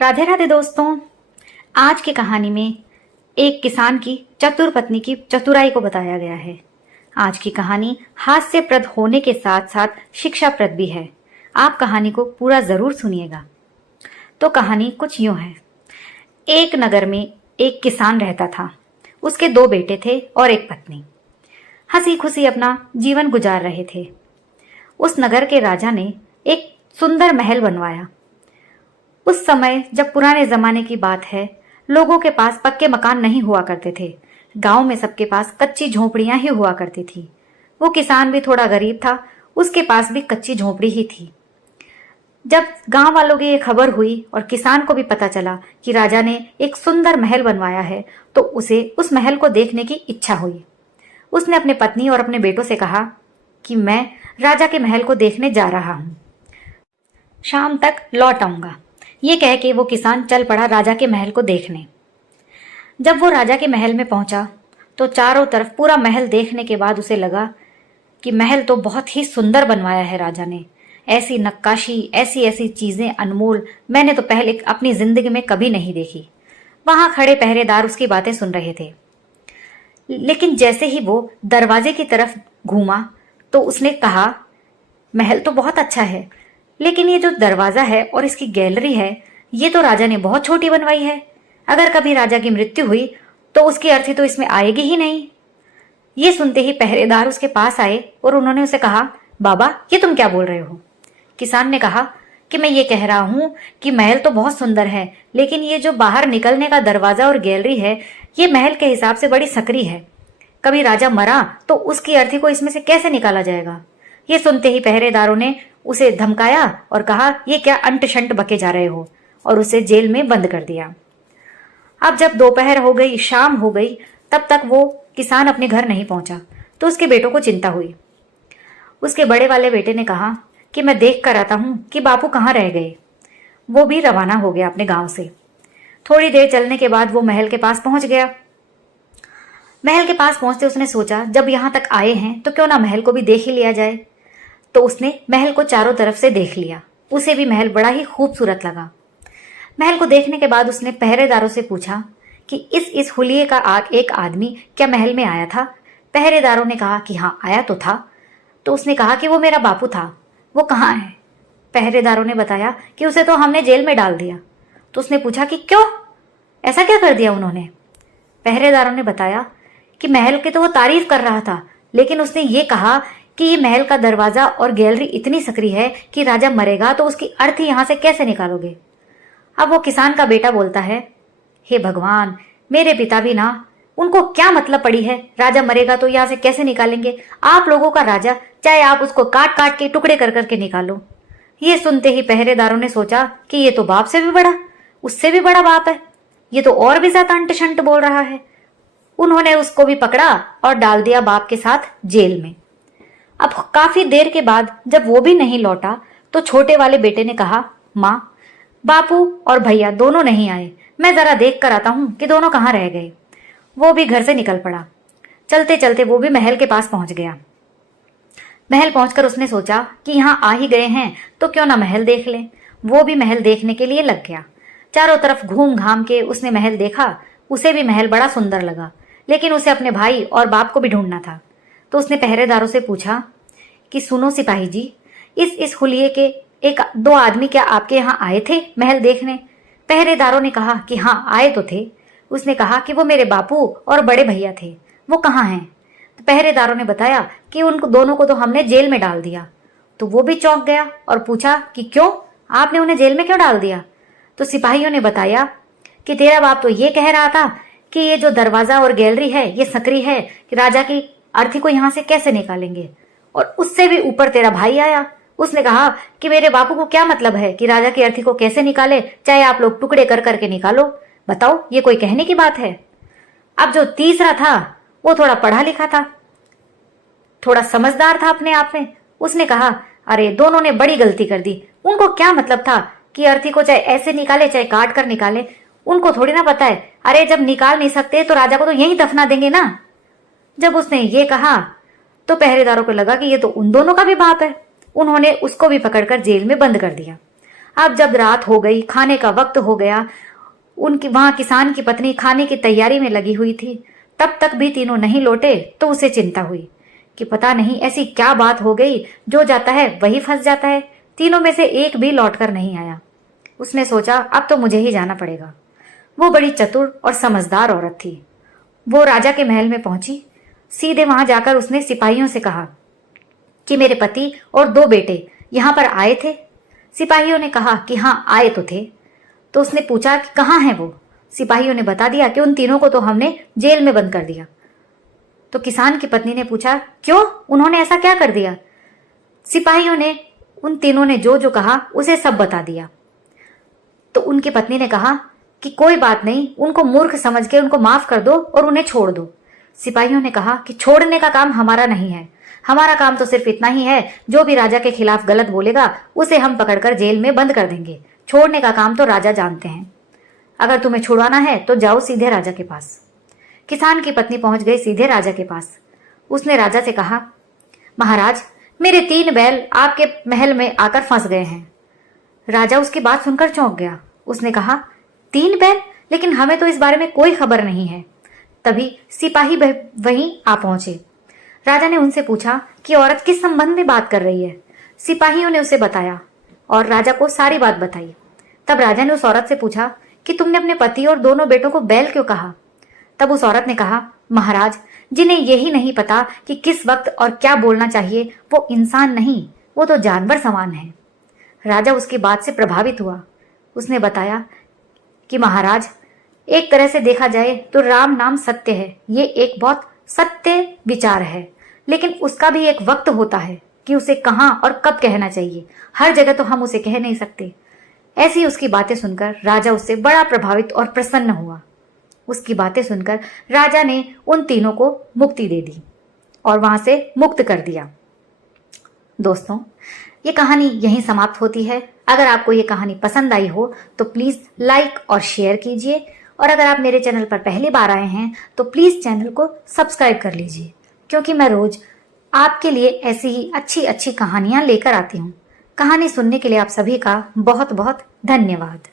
राधे राधे दोस्तों। आज की कहानी में एक किसान की चतुर पत्नी की चतुराई को बताया गया है। आज की कहानी हास्यप्रद होने के साथ साथ शिक्षाप्रद भी है। आप कहानी को पूरा जरूर सुनिएगा। तो कहानी कुछ यूं है। एक नगर में एक किसान रहता था। उसके 2 बेटे थे और एक पत्नी। हंसी खुशी अपना जीवन गुजार रहे थे। उस नगर के राजा ने एक सुंदर महल बनवाया। उस समय जब पुराने जमाने की बात है, लोगों के पास पक्के मकान नहीं हुआ करते थे। गांव में सबके पास कच्ची झोपड़ियां ही हुआ करती थी। वो किसान भी थोड़ा गरीब था, उसके पास भी कच्ची झोपड़ी ही थी। जब गांव वालों की ये खबर हुई और किसान को भी पता चला कि राजा ने एक सुंदर महल बनवाया है, तो उसे उस महल को देखने की इच्छा हुई। उसने अपने पत्नी और अपने बेटों से कहा कि मैं राजा के महल को देखने जा रहा हूं, शाम तक लौट आऊंगा। ये कह के वो किसान चल पड़ा राजा के महल को देखने। जब वो राजा के महल में पहुंचा तो चारों तरफ पूरा महल देखने के बाद उसे लगा कि महल तो बहुत ही सुंदर बनवाया है राजा ने। ऐसी नक्काशी, ऐसी ऐसी चीजें अनमोल मैंने तो पहले अपनी जिंदगी में कभी नहीं देखी। वहां खड़े पहरेदार उसकी बातें सुन रहे थे। लेकिन जैसे ही वो दरवाजे की तरफ घूमा तो उसने कहा, महल तो बहुत अच्छा है, लेकिन ये जो दरवाजा है और इसकी गैलरी है, ये तो राजा ने बहुत छोटी बनवाई है। अगर कभी राजा की मृत्यु हुई तो उसकी अर्थी तो इसमें आएगी ही नहीं। ये सुनते ही पहरेदार उसके पास आए और उन्होंने उसे कहा, बाबा ये तुम क्या बोल रहे हो? किसान ने कहा कि मैं ये कह रहा हूं कि महल तो बहुत सुंदर है, लेकिन ये जो बाहर निकलने का दरवाजा और गैलरी है, ये महल के हिसाब से बड़ी सकरी है। कभी राजा मरा तो उसकी अर्थी को इसमें से कैसे निकाला जाएगा? ये सुनते ही पहरेदारों ने उसे धमकाया और कहा, ये क्या अंट शंट बके जा रहे हो, और उसे जेल में बंद कर दिया। अब जब दोपहर हो गई, शाम हो गई, तब तक वो किसान अपने घर नहीं पहुंचा तो उसके बेटों को चिंता हुई। उसके बड़े वाले बेटे ने कहा कि मैं देख कर आता हूं कि बापू कहाँ रह गए। वो भी रवाना हो गया अपने गांव से। थोड़ी देर चलने के बाद वो महल के पास पहुंच गया। महल के पास पहुंचते उसने सोचा, जब यहां तक आए हैं तो क्यों ना महल को भी देख ही लिया जाए। तो उसने महल को चारों तरफ से देख लिया। उसे भी महल बड़ा ही खूबसूरत लगा। महल को देखने के बाद उसने पहरेदारों से पूछा कि इस हुलिये का एक आदमी क्या महल में आया था? पहरेदारों ने कहा कि हाँ, आया तो था। तो उसने कहा कि वो मेरा बापू था। वो कहाँ है? पहरेदारों ने बताया कि उसे तो हमने जेल में डाल दिया। तो उसने पूछा कि क्यों, ऐसा क्या कर दिया उन्होंने? पहरेदारों ने बताया कि महल की तो वो तारीफ कर रहा था, लेकिन उसने ये कहा कि ये महल का दरवाजा और गैलरी इतनी सकरी है कि राजा मरेगा तो उसकी अर्थी यहां से कैसे निकालोगे? अब वो किसान का बेटा बोलता है, हे भगवान, मेरे पिता भी ना, उनको क्या मतलब पड़ी है, राजा मरेगा तो यहां से कैसे निकालेंगे? आप लोगों का राजा, चाहे आप उसको काट काट के टुकड़े कर करके निकालो। ये सुनते ही पहरेदारों ने सोचा कि ये तो बाप से भी बड़ा, उससे भी बड़ा बाप है, ये तो और भी ज्यादा अंट शंट बोल रहा है। उन्होंने उसको भी पकड़ा और डाल दिया बाप के साथ जेल में। अब काफी देर के बाद जब वो भी नहीं लौटा तो छोटे वाले बेटे ने कहा, माँ, बापू और भैया दोनों नहीं आए, मैं जरा देख कर आता हूं कि दोनों कहाँ रह गए। वो भी घर से निकल पड़ा। चलते चलते वो भी महल के पास पहुंच गया। महल पहुंचकर उसने सोचा कि यहाँ आ ही गए हैं तो क्यों ना महल देख लें। वो भी महल देखने के लिए लग गया। चारों तरफ घूम घाम के उसने महल देखा। उसे भी महल बड़ा सुंदर लगा, लेकिन उसे अपने भाई और बाप को भी ढूंढना था। तो उसने पहरेदारों से पूछा कि सुनो सिपाही जी, इस हुलिये के 1-2 आदमी क्या आपके यहाँ आए थे महल देखने? पहरेदारों ने कहा कि हाँ, आए तो थे। उसने कहा कि वो मेरे बापू और बड़े भैया थे, वो कहाँ हैं? तो पहरेदारों ने बताया कि उन दोनों को तो हमने जेल में डाल दिया। तो वो भी चौंक गया और पूछा कि क्यों, आपने उन्हें जेल में क्यों डाल दिया? तो सिपाहियों ने बताया कि तेरा बाप तो ये कह रहा था कि ये जो दरवाजा और गैलरी है ये सकरी है, कि राजा की अर्थी को यहां से कैसे निकालेंगे। और उससे भी ऊपर तेरा भाई आया, उसने कहा कि मेरे बापू को क्या मतलब है कि राजा की अर्थी को कैसे निकाले, चाहे आप लोग टुकड़े कर करके निकालो। बताओ, ये कोई कहने की बात है? अब जो तीसरा था वो थोड़ा पढ़ा लिखा था, थोड़ा समझदार था अपने आप में। उसने कहा, अरे दोनों ने बड़ी गलती कर दी। उनको क्या मतलब था कि अर्थी को चाहे ऐसे निकाले चाहे काट कर निकाले, उनको थोड़ी ना पता है। अरे जब निकाल नहीं सकते तो राजा को तो यहीं दफना देंगे ना। जब उसने ये कहा तो पहरेदारों को लगा कि ये तो उन दोनों का भी बाप है। उन्होंने उसको भी पकड़कर जेल में बंद कर दिया। अब जब रात हो गई, खाने का वक्त हो गया, उनकी वहां किसान की पत्नी खाने की तैयारी में लगी हुई थी, तब तक भी तीनों नहीं लौटे तो उसे चिंता हुई कि पता नहीं ऐसी क्या बात हो गई, जो जाता है वही फंस जाता है। तीनों में से एक भी लौटकर नहीं आया। उसने सोचा अब तो मुझे ही जाना पड़ेगा। वो बड़ी चतुर और समझदार औरत थी। वो राजा के महल में पहुंची। सीधे वहां जाकर उसने सिपाहियों से कहा कि मेरे पति और 2 बेटे यहां पर आए थे। सिपाहियों ने कहा कि हाँ आए तो थे। तो उसने पूछा कि कहाँ हैं वो। सिपाहियों ने बता दिया कि उन तीनों को तो हमने जेल में बंद कर दिया। तो किसान की पत्नी ने पूछा क्यों, उन्होंने ऐसा क्या कर दिया। सिपाहियों ने उन तीनों ने जो जो कहा उसे सब बता दिया। तो उनकी पत्नी ने कहा कि कोई बात नहीं, उनको मूर्ख समझ के उनको माफ कर दो और उन्हें छोड़ दो। सिपाहियों ने कहा कि छोड़ने का काम हमारा नहीं है, हमारा काम तो सिर्फ इतना ही है, जो भी राजा के खिलाफ गलत बोलेगा उसे हम पकड़कर जेल में बंद कर देंगे। छोड़ने का काम तो राजा जानते हैं। अगर तुम्हें छुड़वाना है तो जाओ सीधे राजा के पास। किसान की पत्नी पहुंच गई सीधे राजा के पास। उसने राजा से कहा महाराज, मेरे 3 बैल आपके महल में आकर फंस गए हैं। राजा उसकी बात सुनकर चौंक गया। उसने कहा 3 बैल, लेकिन हमें तो इस बारे में कोई खबर नहीं है। तभी सिपाही वहीं आ पहुंचे। राजा ने उनसे पूछा कि औरत किस संबंध में बात कर रही है। सिपाहियों ने उसे बताया और राजा को सारी बात बताई। तब राजा ने उस औरत से पूछा कि तुमने अपने पति और दोनों बेटों को बैल क्यों कहा। तब उस औरत ने कहा महाराज, जिन्हें यही नहीं पता कि किस वक्त और क्या बोलना चाहिए, वो इंसान नहीं, वो तो जानवर समान है। राजा उसकी बात से प्रभावित हुआ। उसने बताया कि महाराज, एक तरह से देखा जाए तो राम नाम सत्य है, ये एक बहुत सत्य विचार है, लेकिन उसका भी एक वक्त होता है कि उसे कहाँ और कब कहना चाहिए। हर जगह तो हम उसे कह नहीं सकते। ऐसी उसकी बातें सुनकर राजा उससे बड़ा प्रभावित और प्रसन्न हुआ। उसकी बातें सुनकर राजा ने उन तीनों को मुक्ति दे दी और वहां से मुक्त कर दिया। दोस्तों, ये कहानी यहीं समाप्त होती है। अगर आपको ये कहानी पसंद आई हो तो प्लीज लाइक और शेयर कीजिए, और अगर आप मेरे चैनल पर पहली बार आए हैं तो प्लीज चैनल को सब्सक्राइब कर लीजिए, क्योंकि मैं रोज आपके लिए ऐसी ही अच्छी अच्छी कहानियां लेकर आती हूँ। कहानी सुनने के लिए आप सभी का बहुत बहुत धन्यवाद।